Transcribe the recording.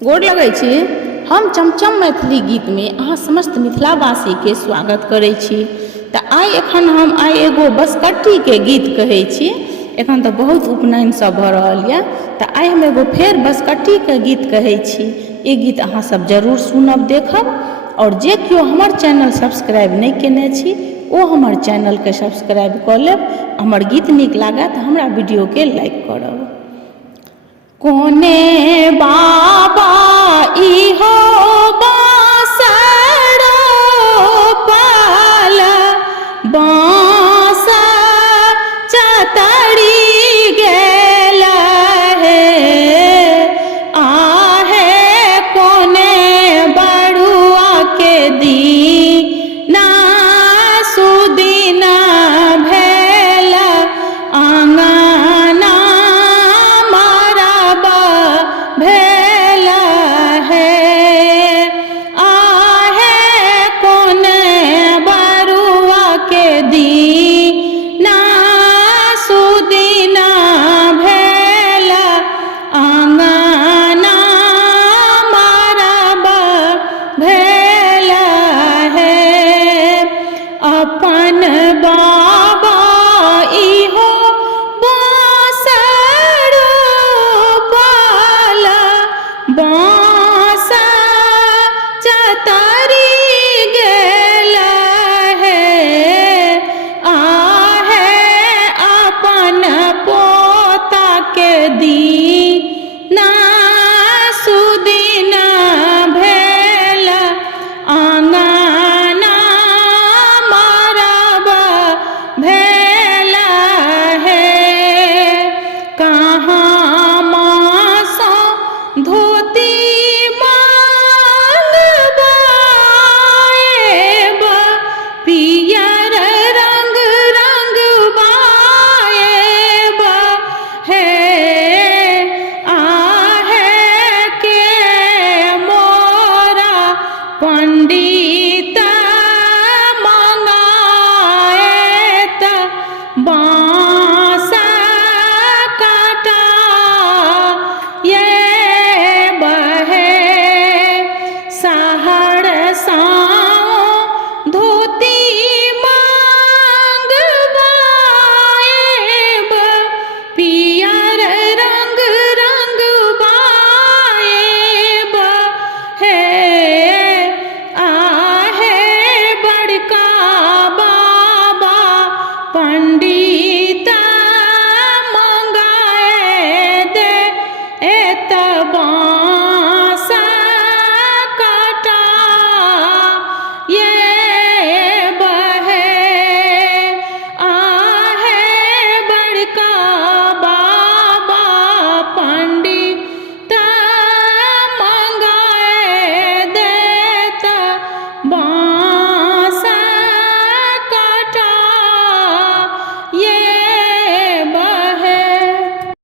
गोर लगै छी। हम चमचम मैथिली गीत में अहाँ समस्त मिथिलावासी के स्वागत करै छी। तऽ आइ एखन हम एगो बसकट्टी के गीत कहै छी। एखन तऽ बहुत उपनयन सब भऽ रहल यऽ, तऽ आइ हम एगो फेर बसकट्टी के गीत कहै छी। ई गीत अहाँ सब जरूर सुनब, देखब, और जे केओ हमर चैनल सब्सक्राइब नहीं केने छी ओ हमर चैनल के सब्सक्राइब कऽ लेब। हमर गीत नीक लागत हमरा वीडियो के लाइक करब। कोने बा